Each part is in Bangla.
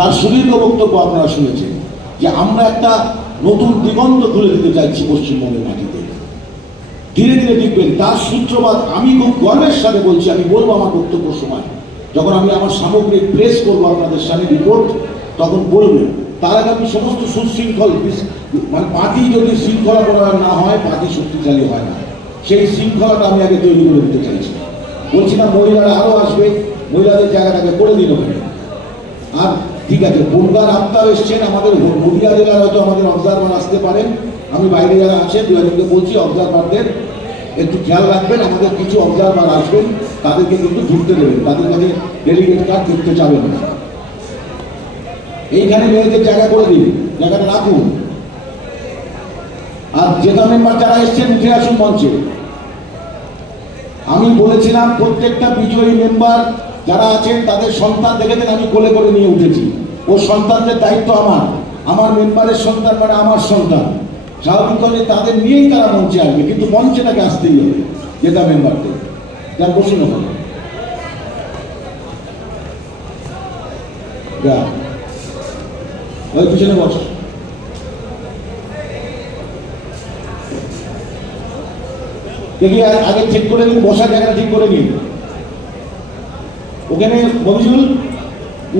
তার সুদীর্ঘ বক্তব্য আপনারা শুনেছেন যে আমরা একটা নতুন দিগন্ত খুলে দিতে চাইছি পশ্চিমবঙ্গের মাটিতে। ধীরে ধীরে দেখবেন তার সূত্রপাত আমি খুব গর্বের সাথে বলছি, আমি বলব আমার বক্তব্য সময়। যখন আমি আমার সামগ্রিক প্রেস করব আপনাদের সামনে রিপোর্ট তখন বলবেন, তার আগে আমি সমস্ত সুশৃঙ্খল মানে পার্টি যদি শৃঙ্খলা করা না হয় পার্টি শক্তিশালী হয় না। সেই শৃঙ্খলাটা আমি আগে তৈরি করে দিতে চাইছি। বলছি না, মহিলারা আরও আসবে, মহিলাদের জায়গাটাকে করে দিল আর ঠিক আছে বনগার আত্মাও এসছেন আমাদের নদিয়া জেলার হয়তো আমাদের অবজারভার আসতে পারেন। আমি বাইরে যারা আছে দু একজনকে বলছি অবজারভারদের একটু খেয়াল রাখবেন, আমাদের কিছু অবজারভার আসবেন, তাদেরকে কিন্তু ঢুকতে দেবেন, তাদের কাছে ডেলিগেট কার্ড দেখতে যাবেন না। এইখানে মেয়েদের জায়গা করে দিন, জায়গাটা রাখুন। আর জেতা মেম্বার যারা এসছেন, উঠে আসুন মঞ্চে। আমি বলেছিলাম, প্রত্যেকটা বিজয়ী মেম্বার যারা আছেন, তাদের সন্তান দেখেছেন আমি কোলে করে নিয়ে উঠেছি। ও সন্তানদের দায়িত্ব আমার। আমার মেম্বারের সন্তান মানে আমার সন্তান। স্বাভাবিকভাবে তাদের নিয়েই তারা মঞ্চে আসবে, কিন্তু মঞ্চে তাকে আসতেই হবে জেতা মেম্বারদের। যার বসুন। যা। ওই পিছনে বস। দেখি, আগে ঠিক করে নিন, বসার জায়গাটা ঠিক করে নিন। ওখানে মফিজুল,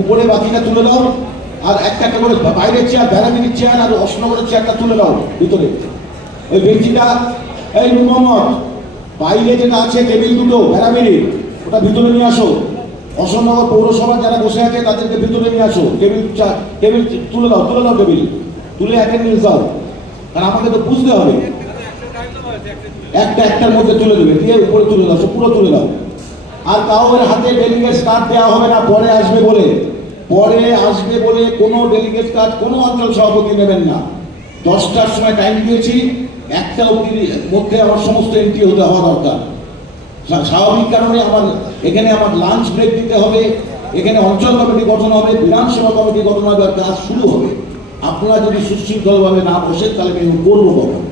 উপরে বাকিটা তুলে দাও, আর একটা একটা করে বাইরের চেয়ার ভ্যারামিনির চেয়ার আর অশনগরের চেয়ারটা তুলে দাও ভিতরে। ওই বেঞ্চিটা এই মোহাম্মদ, বাইরে যেটা আছে, টেবিল দুটো ভ্যারামিনির ওটা ভিতরে নিয়ে আসো। অশোকনগর পৌরসভা যারা বসে আছে, তাদেরকে ভিতরে নিয়ে আসো। টেবিল টেবিল তুলে দাও তুলে দাও টেবিল। তুলে অ্যাটেন্ডেন্স দাও কারণ আমাকে তো বুঝতে হবে। একটা একটার মধ্যে তুলে দেবে, দিয়ে উপরে তুলে দাও পুরো তুলে দাও। আর কাউয়ের হাতে ডেলিগেট কার্ড দেওয়া হবে না, পরে আসবে বলে। পরে আসবে বলে কোনো ডেলিগেট কার্ড কোনো অঞ্চল সভাপতি নেবেন না। দশটার সময় টাইম দিয়েছি, একটা অবধি মধ্যে আমার সমস্ত এন্ট্রি হতে হওয়া দরকার। স্বাভাবিক কারণে আমার এখানে আমার লাঞ্চ ব্রেক দিতে হবে, এখানে অঞ্চল কমিটি গঠন হবে, বিধানসভা কমিটি গঠন হবে, আর কাজ শুরু হবে। আপনারা যদি সুশৃঙ্খলভাবে না বসেন তাহলে আমি করব কখন?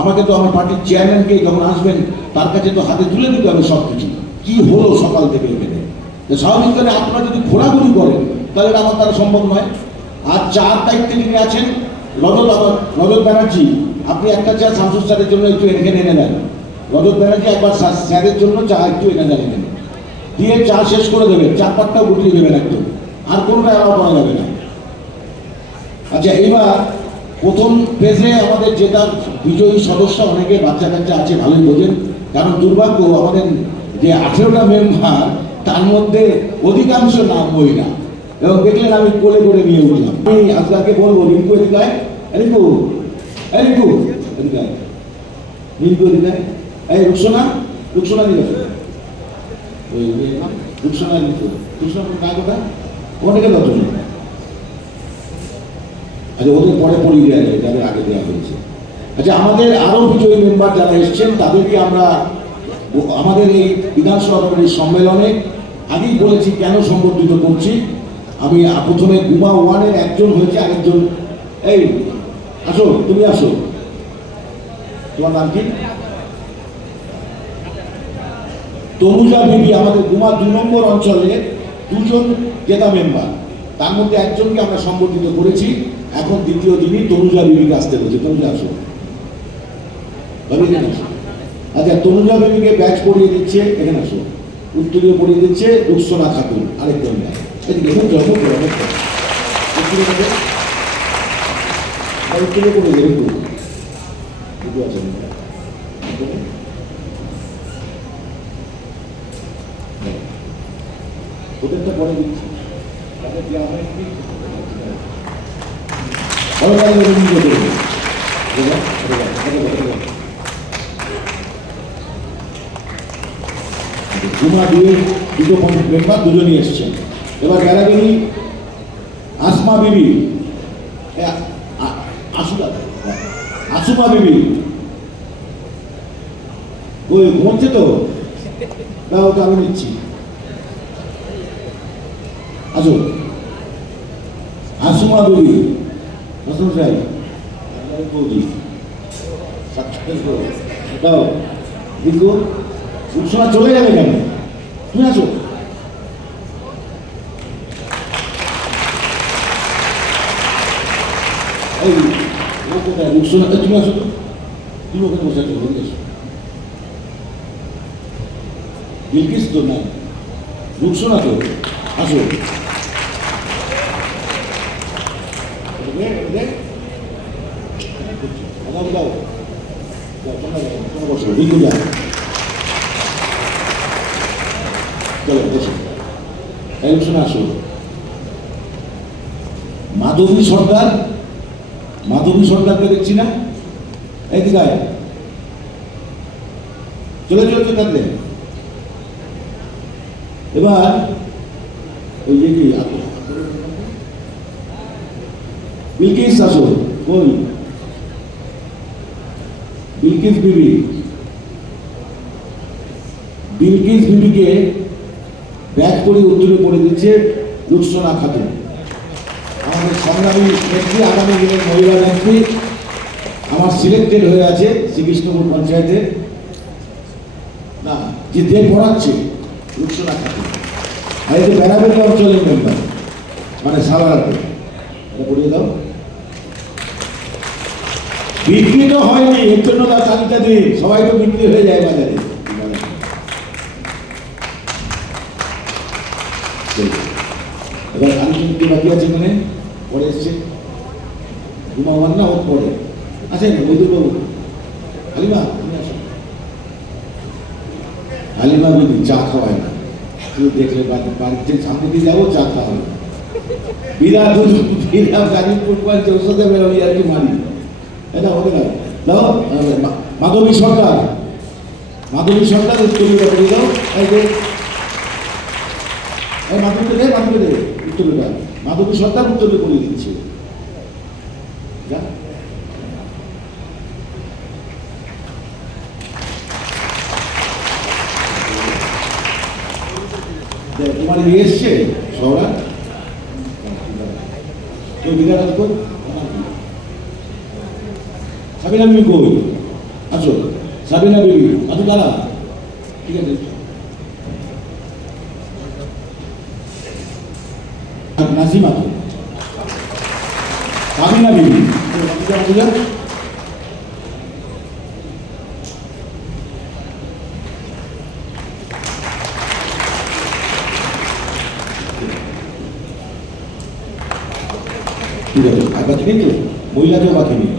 আমাকে তো আমার পার্টির চেয়ারম্যানকে যখন আসবেন, তার কাছে তো হাতে তুলে দিতে হবে সব কিছু কী হলো সকাল থেকে এখানে স্বাভাবিকভাবে আপনারা যদি ঘোরাঘুরি করেন, তাহলে আমার দ্বারা সম্ভব নয়। আর চার দায়িত্বে যিনি আছেন। রজত আমার রজত ব্যানার্জি, আপনি একটা চেয়ার শামসুর স্যারের জন্য একটু এখানে এনে দেন। রজত ব্যানার্জি একবার স্যারের জন্য চা একটু এনে এখানে। দিয়ে চা শেষ করে দেবেন চার পাঁচটাও গুটিয়ে দেবেন একদম। আর কোনোটা অ্যালাউ করা যাবে না। আচ্ছা এবার প্রথম পেজে আমাদের যেটা বিজয়ী সদস্য অনেকে বাচ্চা কাচ্চা আছে, ভালোই বোঝেন। কারণ দুর্ভাগ্য, আমাদের যে আঠেরোটা মেম্বার তার মধ্যে অধিকাংশ নাম বই না। এবং দেখলেন আমি কোলে করে নিয়ে উঠলাম। আমি আজকালকে বলব, রিঙ্কু এদিকায় রিঙ্কু রিঙ্কু এদিকায় রিঙ্কু এদিকায় এই রুকসোনা রুকসোনা ওই রুকসোনা রিঙ্কু রুকসোনা কার কথা ওখানে গেল আচ্ছা ওদের পরে পড়িয়ে দেওয়া যাবে যাদের আগে দেওয়া হয়েছে। আচ্ছা আমাদের আরও বিজয়ী মেম্বার যারা এসছেন, তাদেরকে আমরা আমাদের এই বিধানসভা কমিটির সম্মেলনে আগেই বলেছি কেন সম্বর্ধিত করছি। আমি প্রথমে গুমা ওয়ানের একজন হয়েছে, আরেকজন এই, আসো, তুমি আসো। তোমার নাম কি? তনুজা বিবি আমাদের গুমা দু নম্বর অঞ্চলে দুজন জেতা মেম্বার। তার মধ্যে একজনকে আমরা সম্বর্ধিত করেছি। এখন দ্বিতীয় দিনই তনুজা বিবিকে আসতে বলছে। তনুজা, আসো। আসো। আচ্ছা তনুজা বিবিকে ব্যাচ পরিয়ে দিচ্ছে, এখানে আসো। উত্তরীয় পরিয়ে দিচ্ছে রুকসোনা খাতুন আরেকজন একটু একটু আছে ওদেরটা পরে দিচ্ছি। তাদের দেওয়া হয় কি? পরে পরে ওদের নিয়ে যেতে হবে। দেবা? দেবা, দেবা, দেবা। জুমা দিয়ে দুটো মেম্বার দুজনই এসছেন। এবার গ্যালাগিরি আসমা বিবি আসুমা বিবি, ওই ঘুমোচ্ছে তো? দাও, ওটা আমি নিচ্ছি। আসো আসুমা বিবি, হাসান সাহেব বৌদি দাও উৎসবা চলে যাবে কেন তুমি আসো এই ও কোথায় রুকসোনা এই, তুমি আসো তো তুমি ওখানে বসে আছো ওখানে এসো বিলকিস তো না রুকসোনা তো আসো দে, দে। দাও, দাও। দাও, তোমরা যাও, তোমরা বসো, বিলকুল চলো বসো এই রুকসোনা আসো মাধবী সর্দার মাধবী সর্দারকে দেখছি না। এই দিকায় চলে চলে চলে এবার ওই যে কি বিলকিস আসো কই? বিলকিস বিবি। বিলকিস বিবিকে ব্যাগ করে উত্তরে করে দিচ্ছে রুৎসনা খাতুন আমাদের সংগ্রামী নেত্রী আগামী দিনের মহিলা নেত্রী আমার সিলেক্টেড হয়ে আছে শ্রীকৃষ্ণপুর পঞ্চায়েতে। না, যে যে পড়াচ্ছে রুৎসনা খাতুন আর এই যে বেড়াবেড়ি অঞ্চলের মেম্বার মানে সালারাতে এটা পড়িয়ে দাও। বিক্রি তো হয়নি এর জন্য তালিকা দিন সবাই তো বিক্রি হয়ে যায় বাজারে। আছে মানে পরে এসছে। ঘুমাবার না ওর পরে। আসেন বৈদ্যুৎবাবু হালিমা, তুমি আসো। হালিমা বিদি চা খাওয়ায় না। শুধু দেখলে বাড়িতে সামনে দিয়ে যাব, চা খাওয়াবে না। আর কি না। দাও মাধবী সরকার। মাধবী সরকার উত্তরীয় করে দাও। এই মাধবী সরকার উত্তরীয় করে দিচ্ছে। তোমার ইয়ে এসছে কেউ সাবিনা বিবি কই? আসো। সাবিনা বিবি, আসো, দাঁড়া। ঠিক আছে। আর নাজিমা তো আমিনা বিবি। ঠিক আছে আর বাকি নেই তো মহিলাকেও বাকি নেই